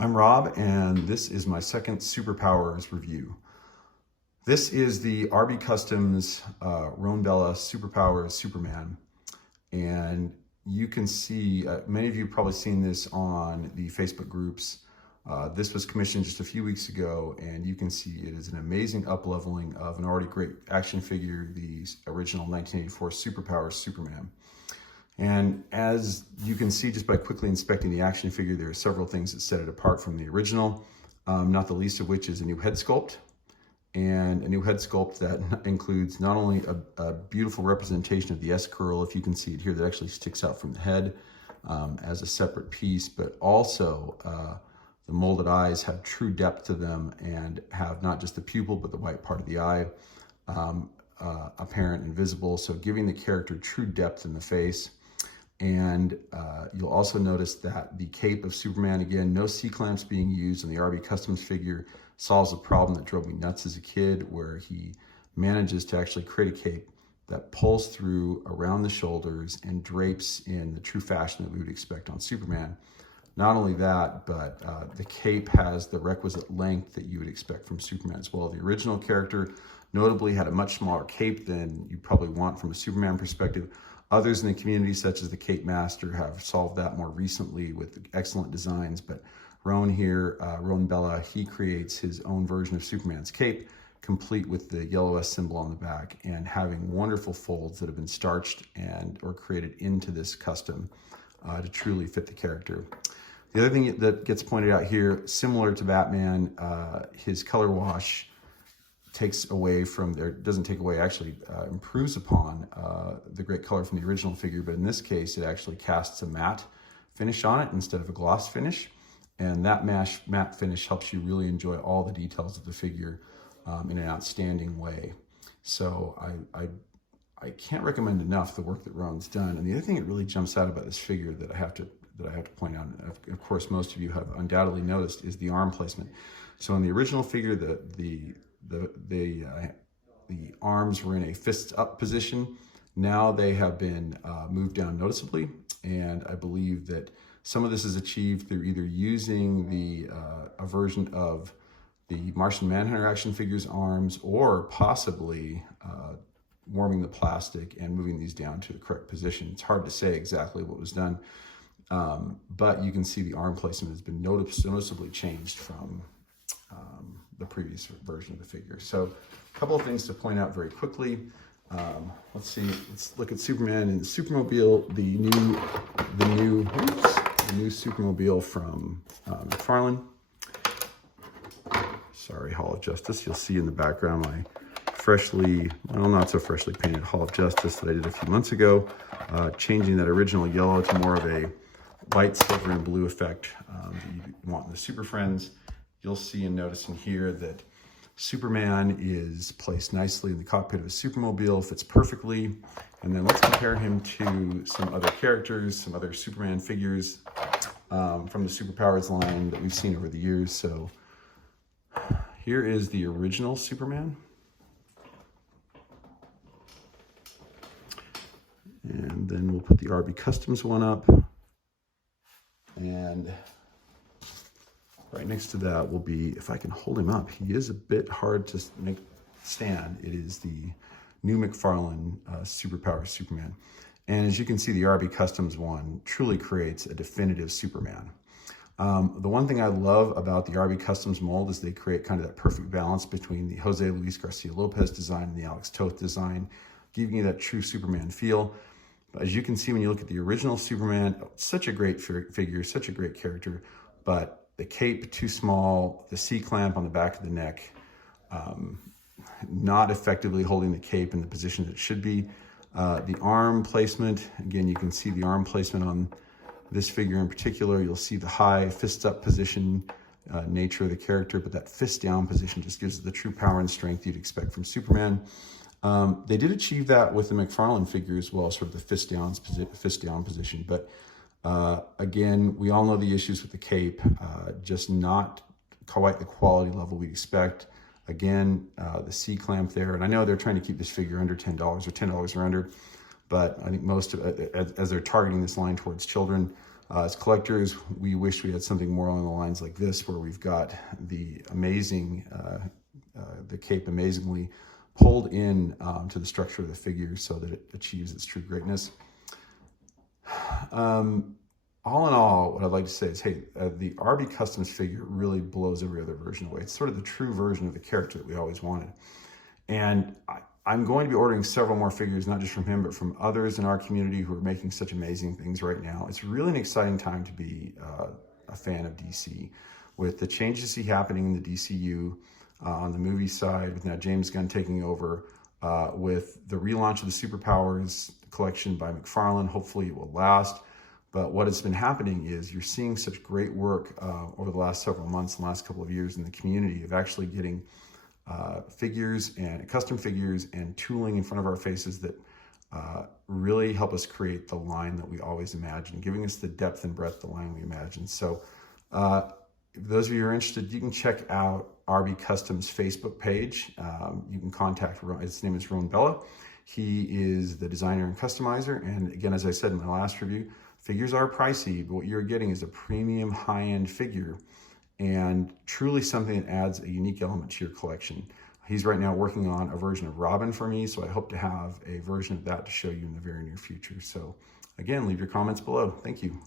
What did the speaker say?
I'm Rob, and this is my second Superpowers review. This is the RB Customs Roan Bella Superpowers Superman, and you can see, many of you have probably seen this on the Facebook groups. This was commissioned just a few weeks ago, and you can see it is an amazing up-leveling of an already great action figure, the original 1984 Superpowers Superman. And as you can see just by quickly inspecting the action figure, there are several things that set it apart from the original, not the least of which is a new head sculpt, and a new head sculpt that includes not only a beautiful representation of the S-curl, if you can see it here, that actually sticks out from the head as a separate piece, but also the molded eyes have true depth to them and have not just the pupil, but the white part of the eye apparent and visible, so giving the character true depth in the face. And you'll also notice that the cape of Superman, again, no C-clamps being used on the RB Customs figure, solves a problem that drove me nuts as a kid, where he manages to actually create a cape that pulls through around the shoulders and drapes in the true fashion that we would expect on Superman. Not only that, but the cape has the requisite length that you would expect from Superman as well. The original character notably had a much smaller cape than you probably want from a Superman perspective. Others in the community, such as the Cape Master, have solved that more recently with excellent designs. But Roan here, Roan Bella, he creates his own version of Superman's cape, complete with the yellow S symbol on the back and having wonderful folds that have been starched or created into this custom to truly fit the character. The other thing that gets pointed out here, similar to Batman, his color wash doesn't take away, actually improves upon the great color from the original figure, but in this case, it actually casts a matte finish on it instead of a gloss finish. And that matte finish helps you really enjoy all the details of the figure in an outstanding way. So I can't recommend enough the work that Roan's done. And the other thing that really jumps out about this figure that I have to point out, and of course most of you have undoubtedly noticed, is the arm placement. So in the original figure, the arms were in a fists up position. Now they have been moved down noticeably, and I believe that some of this is achieved through either using a version of the Martian Manhunter action figure's arms, or possibly warming the plastic and moving these down to the correct position. It's hard to say exactly what was done, but you can see the arm placement has been noticeably changed from the previous version of the figure. So a couple of things to point out very quickly. Let's look at Superman in the Supermobile, the new Supermobile from McFarlane. Sorry, Hall of Justice. You'll see in the background my not so freshly painted Hall of Justice that I did a few months ago, changing that original yellow to more of a white, silver, and blue effect that you want in the Super Friends. You'll see and notice in here that Superman is placed nicely in the cockpit of a Supermobile, fits perfectly. And then let's compare him to some other characters, some other Superman figures from the Superpowers line that we've seen over the years. So here is the original Superman. And then we'll put the RB Customs one up. And right next to that will be, if I can hold him up, he is a bit hard to stand. It is the new McFarlane Superpowers Superman. And as you can see, the RB Customs one truly creates a definitive Superman. The one thing I love about the RB Customs mold is they create kind of that perfect balance between the Jose Luis Garcia Lopez design and the Alex Toth design, giving you that true Superman feel. But as you can see when you look at the original Superman, such a great figure, such a great character, but the cape too small, the C-clamp on the back of the neck, not effectively holding the cape in the position that it should be. The arm placement, again, you can see the arm placement on this figure in particular. You'll see the high fist up position nature of the character, but that fist down position just gives it the true power and strength you'd expect from Superman. They did achieve that with the McFarlane figure as well, sort of the fist down position. But again, we all know the issues with the cape, just not quite the quality level we'd expect. Again, the C-clamp there, and I know they're trying to keep this figure under $10 or $10 or under, but I think most of it, as they're targeting this line towards children, As collectors, we wish we had something more along the lines like this, where we've got the amazing, the cape amazingly pulled in to the structure of the figure so that it achieves its true greatness. All in all, what I'd like to say is, hey, the Arby Customs figure really blows every other version away. It's sort of the true version of the character that we always wanted. And I'm going to be ordering several more figures, not just from him, but from others in our community who are making such amazing things right now. It's really an exciting time to be a fan of DC. With the changes you see happening in the DCU, on the movie side, with now James Gunn taking over, with the relaunch of the Superpowers collection by McFarlane. Hopefully it will last. But what has been happening is you're seeing such great work over the last several months and last couple of years in the community of actually getting figures and custom figures and tooling in front of our faces that really help us create the line that we always imagined, giving us the depth and breadth of the line we imagined. So if those of you who are interested, you can check out Arby Customs Facebook page. You can contact, his name is Ron Bella. He is the designer and customizer. And again, as I said in my last review, figures are pricey, but what you're getting is a premium high-end figure and truly something that adds a unique element to your collection. He's right now working on a version of Robin for me, so I hope to have a version of that to show you in the very near future. So again, leave your comments below. Thank you.